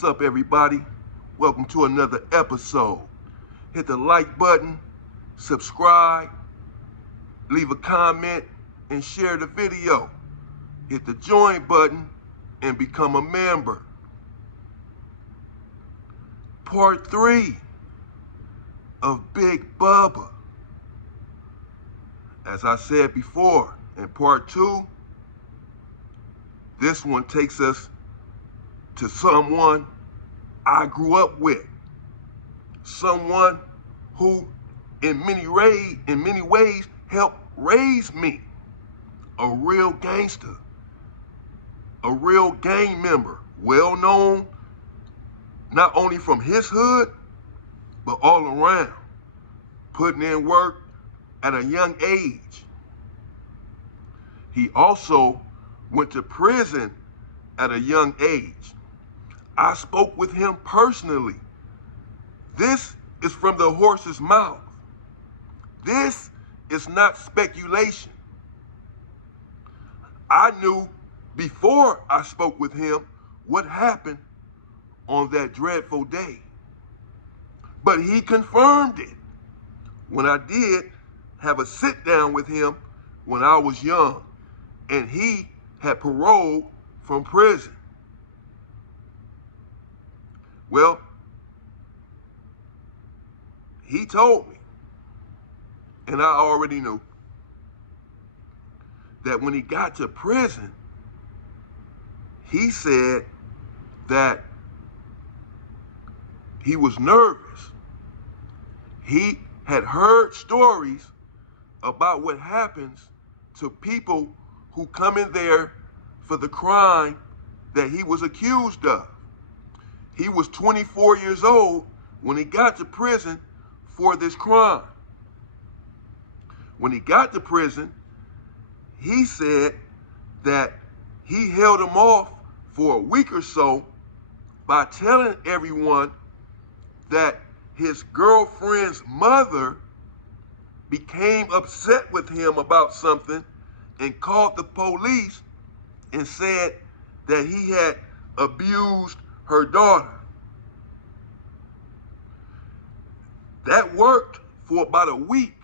What's up, everybody? Welcome to another episode. Hit the like button, subscribe, leave a comment, and share the video. Hit the join button and become a member. Part 3 of Big Bubba. As I said before, in part 2, this one takes us to someone I grew up with. Someone who in many ways helped raise me. A real gangster. A real gang member. Well known, not only from his hood, but all around. Putting in work at a young age. He also went to prison at a young age. I spoke with him personally. This is from the horse's mouth. This is not speculation. I knew before I spoke with him what happened on that dreadful day. But he confirmed it when I did have a sit down with him when I was young and he had paroled from prison. Well, he told me, and I already knew, that when he got to prison, he said that he was nervous. He had heard stories about what happens to people who come in there for the crime that he was accused of. He was 24 years old when he got to prison for this crime. When he got to prison, he said that he held him off for a week or so by telling everyone that his girlfriend's mother became upset with him about something and called the police and said that he had abused her daughter. That worked for about a week.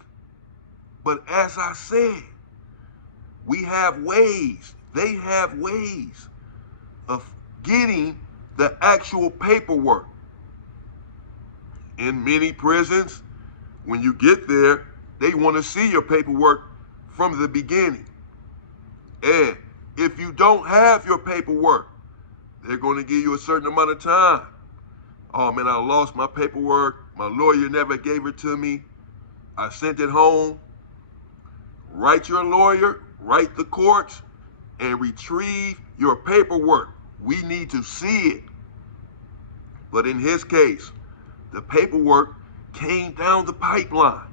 But as I said, we have ways, they have ways of getting the actual paperwork. In many prisons, when you get there, they want to see your paperwork from the beginning. And if you don't have your paperwork, they're going to give you a certain amount of time. Oh man, I lost my paperwork. My lawyer never gave it to me. I sent it home. Write your lawyer, write the courts, and retrieve your paperwork. We need to see it. But in his case, the paperwork came down the pipeline.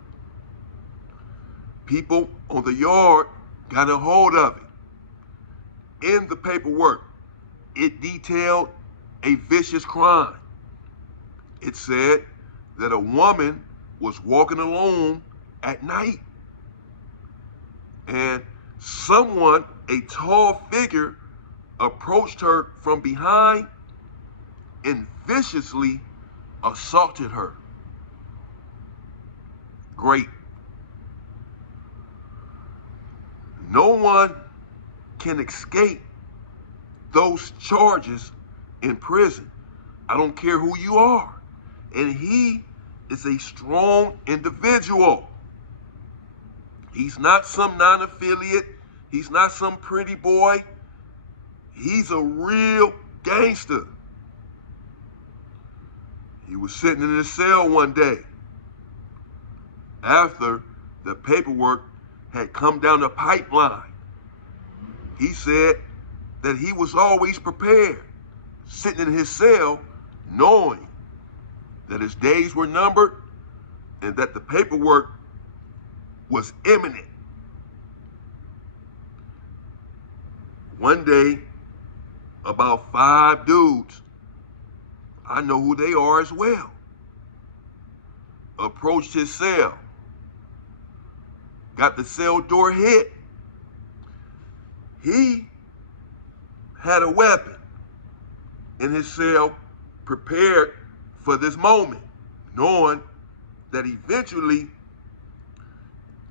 People on the yard got a hold of it. In the paperwork, it detailed a vicious crime. It said that a woman was walking alone at night and someone, a tall figure, approached her from behind and viciously assaulted her. Great. No one can escape those charges in prison. I don't care who you are. And he is a strong individual. He's not some non-affiliate. He's not some pretty boy. He's a real gangster. He was sitting in his cell one day after the paperwork had come down the pipeline. He said that he was always prepared, sitting in his cell, knowing that his days were numbered and that the paperwork was imminent. One day, about 5 dudes, I know who they are as well, approached his cell, got the cell door hit. He had a weapon in his cell prepared for this moment, knowing that eventually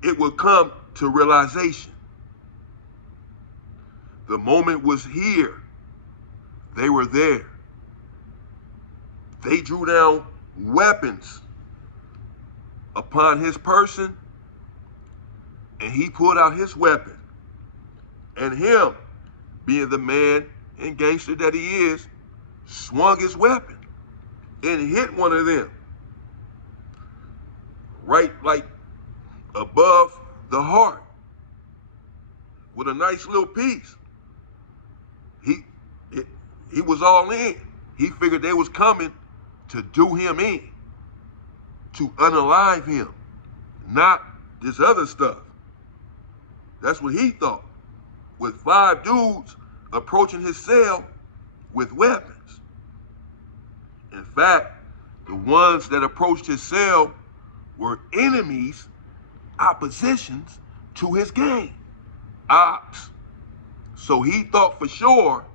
it would come to realization. The moment was here. They were there. They drew down weapons upon his person, and he pulled out his weapon. And him, being the man and gangster that he is, swung his weapon and hit one of them right like above the heart with a nice little piece. He was all in. He figured they was coming to do him in, to unalive him, not this other stuff. That's what he thought, with 5 dudes approaching his cell with weapons. In fact, the ones that approached his cell were enemies, oppositions to his gang, ops. So he thought for sure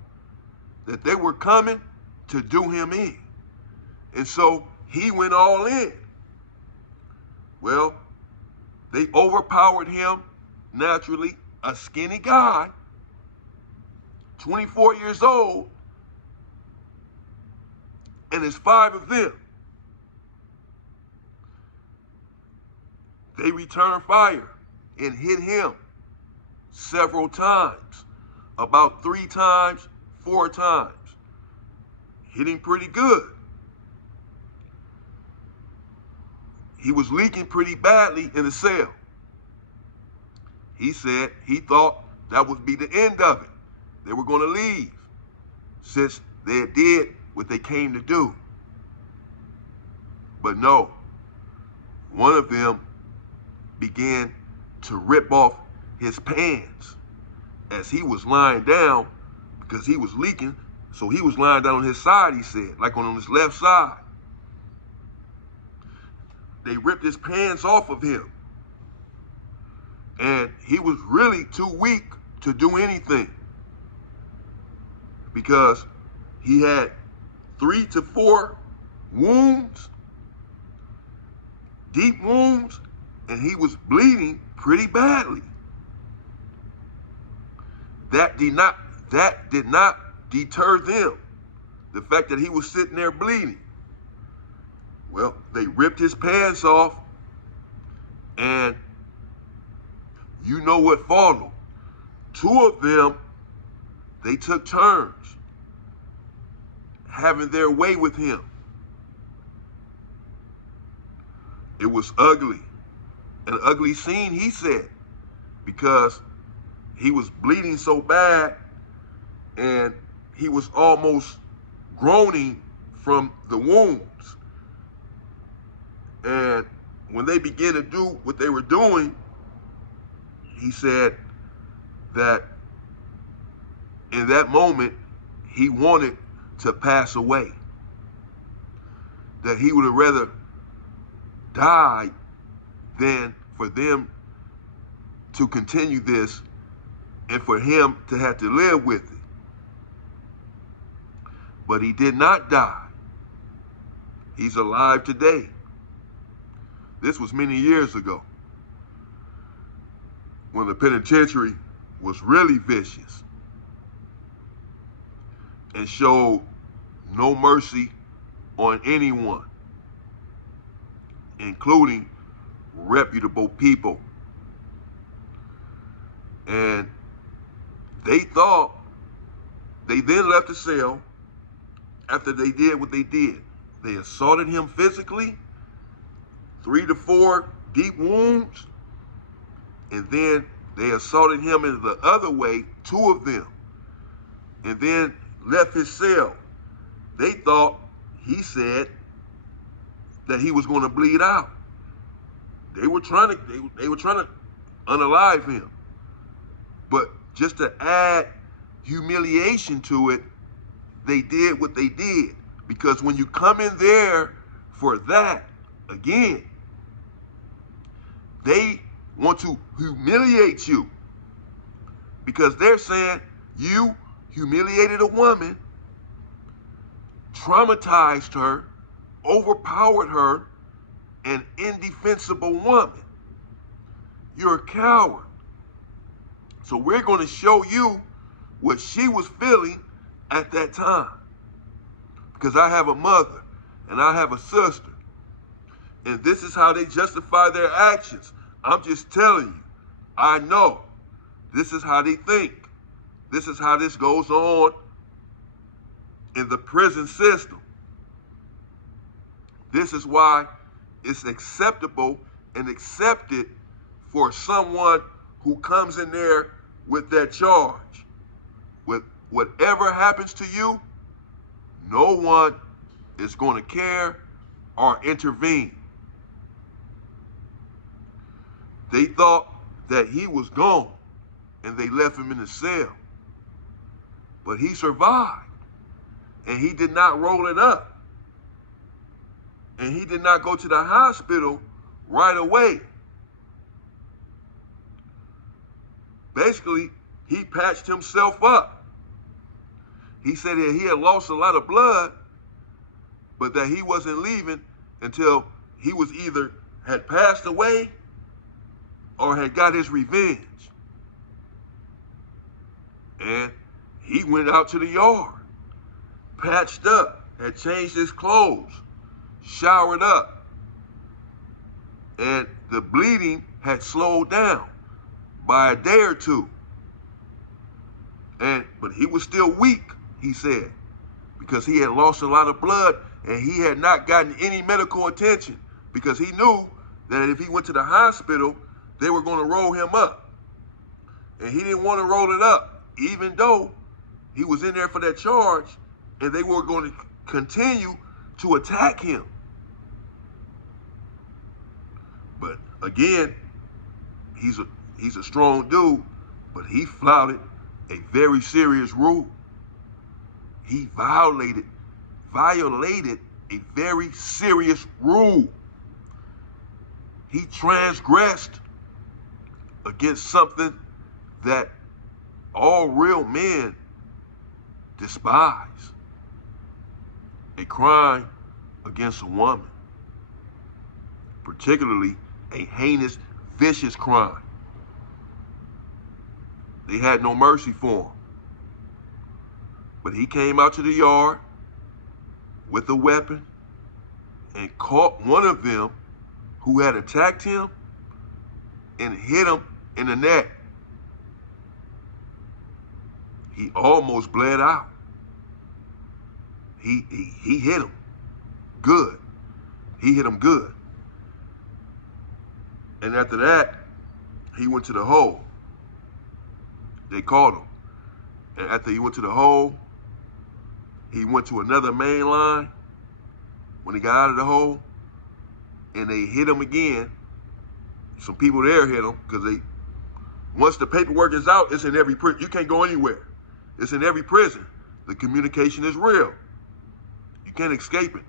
that they were coming to do him in. And so he went all in. Well, they overpowered him, naturally, a skinny guy, 24 years old, and there's 5 of them. They returned fire and hit him several times, about 3 times, 4 times. Hit him pretty good. He was leaking pretty badly in the cell. He said he thought that would be the end of it. They were going to leave since they did what they came to do. But no, one of them began to rip off his pants as he was lying down because he was leaking. So he was lying down on his side, he said, like on his left side. They ripped his pants off of him. And he was really too weak to do anything because he had 3 to 4 wounds, deep wounds, and he was bleeding pretty badly. That did not deter them, the fact that he was sitting there bleeding. Well, they ripped his pants off, and you know what followed. 2 of them, they took turns having their way with him. It was ugly, an ugly scene, he said, because he was bleeding so bad and he was almost groaning from the wounds. And when they began to do what they were doing, he said that in that moment, he wanted to pass away. That he would have rather died than for them to continue this and for him to have to live with it. But he did not die. He's alive today. This was many years ago, when the penitentiary was really vicious and showed no mercy on anyone, including reputable people. And they thought, they then left the cell after they did what they did. They assaulted him physically, 3 to 4 deep wounds, and then they assaulted him in the other way, 2 of them, and then left his cell. They thought, he said, that he was going to bleed out. They were trying to unalive him. But just to add humiliation to it, they did what they did. Because when you come in there for that, again, they want to humiliate you. Because they're saying you humiliated a woman traumatized her, overpowered her, an indefensible woman. You're a coward. So we're going to show you what she was feeling at that time. Because I have a mother and I have a sister. And this is how they justify their actions. I'm just telling you, I know. This is how they think. This is how this goes on in the prison system. This is why it's acceptable and accepted for someone who comes in there with that charge. With whatever happens to you, no one is going to care or intervene. They thought that he was gone and they left him in the cell. But he survived and he did not roll it up. And he did not go to the hospital right away. Basically, he patched himself up. He said that he had lost a lot of blood, but that he wasn't leaving until he was either had passed away or had got his revenge. And he went out to the yard, patched up, had changed his clothes, showered up, and the bleeding had slowed down by a day or two. But he was still weak, he said, because he had lost a lot of blood and he had not gotten any medical attention because he knew that if he went to the hospital, they were going to roll him up. And he didn't want to roll it up, even though he was in there for that charge and they were going to continue to attack him. But again, he's a strong dude, but he flouted a very serious rule. He violated a very serious rule. He transgressed against something that all real men despise. A crime against a woman. Particularly a heinous, vicious crime. They had no mercy for him. But he came out to the yard with a weapon and caught one of them who had attacked him and hit him in the neck. He almost bled out. He hit him good. He hit him good. And after that, he went to the hole. They caught him. And after he went to the hole, he went to another main line when he got out of the hole, and they hit him again. Some people there hit him because once the paperwork is out, it's in every prison. You can't go anywhere. It's in every prison. The communication is real. You can't escape it.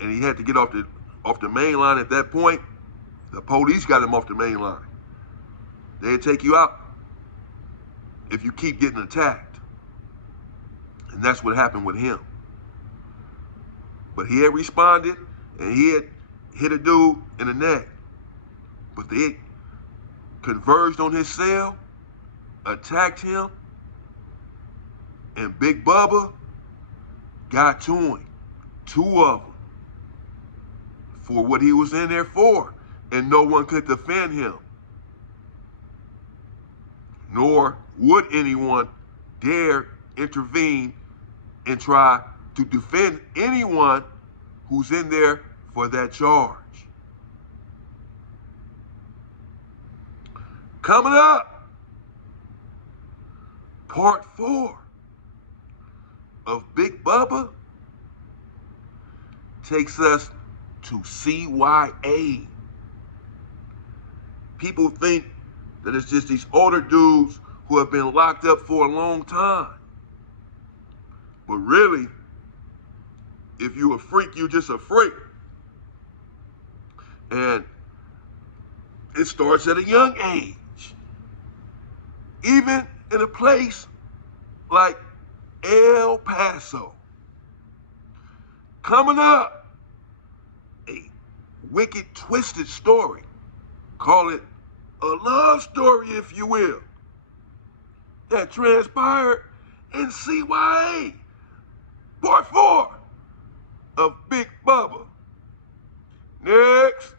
And he had to get off the main line at that point. The police got him off the main line. They'd take you out if you keep getting attacked. And that's what happened with him. But he had responded and he had hit a dude in the neck. But they converged on his cell, attacked him, and Big Bubba got to him. Two of them. For what he was in there for. And no one could defend him. Nor would anyone dare intervene and try to defend anyone who's in there for that charge. Coming up, part 4 of Big Bubba takes us to CYA. People think that it's just these older dudes who have been locked up for a long time. But really, if you're a freak, you're just a freak. And it starts at a young age. Even in a place like El Paso, Coming up, a wicked, twisted story. Call it a love story, if you will, that transpired in CYA, part 4 of Big Bubba. Next.